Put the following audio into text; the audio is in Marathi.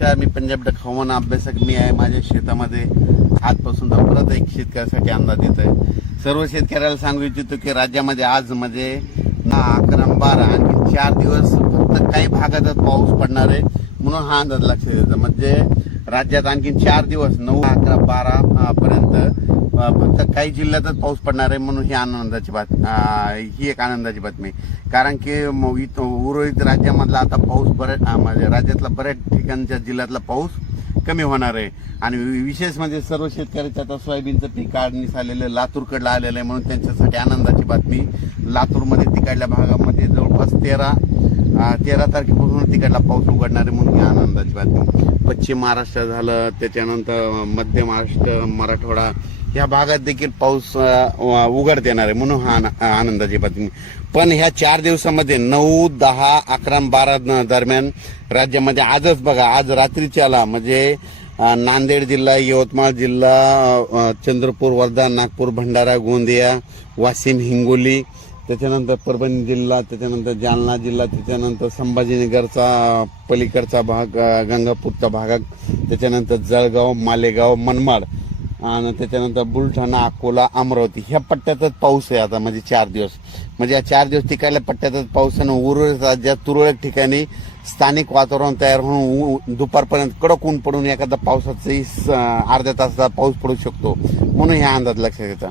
नमस्कार, मी पंजाब डक हवामान अभ्यासक मी आहे. माझ्या शेतामध्ये आजपासून तर परत एक शेतकऱ्यासाठी अंदाज येत आहे. सर्व शेतकऱ्याला सांगू इच्छितो की राज्यामध्ये आज म्हणजे 11, 12 आणखी 4 दिवस फक्त काही भागातच पाऊस पडणार आहे म्हणून हा अंदाज लक्षात येतो. म्हणजे राज्यात आणखी 4 दिवस 9, 11, 12 पर्यंत फक्त काही जिल्ह्यातच पाऊस पडणार आहे म्हणून ही आनंदाची ही एक आनंदाची बातमी. कारण की उर्वरित राज्यामधला आता पाऊस म्हणजे राज्यातला बऱ्याच ठिकाणच्या जिल्ह्यातला पाऊस कमी होणार आहे. आणि विशेष म्हणजे सर्व शेतकऱ्याचं आता सोयाबीनचं पीक काढणीस आलेलं लातूरकडलं आलेलं आहे म्हणून त्यांच्यासाठी आनंदाची बातमी. लातूरमध्ये तिकडल्या भागामध्ये जवळपास 13 तारखेपासून तिकडला पाऊस उघडणार आहे म्हणून ही आनंदाची बातमी. पश्चिम महाराष्ट्र झालं, त्याच्यानंतर मध्य महाराष्ट्र, मराठवाडा या भागात देखील पाऊस उघड देणार आहे म्हणून हा आनंदाची बातमी. पण ह्या 4 दिवसामध्ये 9, 10, 11, 12 दरम्यान राज्यामध्ये आजच बघा, आज रात्रीच्याला म्हणजे नांदेड जिल्हा, यवतमाळ जिल्हा, चंद्रपूर, वर्धा, नागपूर, भंडारा, गोंदिया, वाशिम, हिंगोली, त्याच्यानंतर परभणी जिल्हा, त्याच्यानंतर जालना जिल्हा, त्याच्यानंतर संभाजीनगरचा पलीकडचा भाग, गंगापूरचा भाग, त्याच्यानंतर जळगाव, मालेगाव, मनमाड आणि त्याच्यानंतर बुलढाणा, अकोला, अमरावती ह्या पट्ट्यातच पाऊस आहे आता. म्हणजे 4 दिवस म्हणजे या 4 दिवस तिकडल्या पट्ट्यातच पाऊस आहे. उर्वरित राज्यात तुरळक ठिकाणी स्थानिक वातावरण तयार होऊन दुपारपर्यंत कडक ऊन पडून एखादा पावसाचाही अर्ध्या तासाचा पाऊस पडू शकतो म्हणून हा अंदाज लक्षात येतात.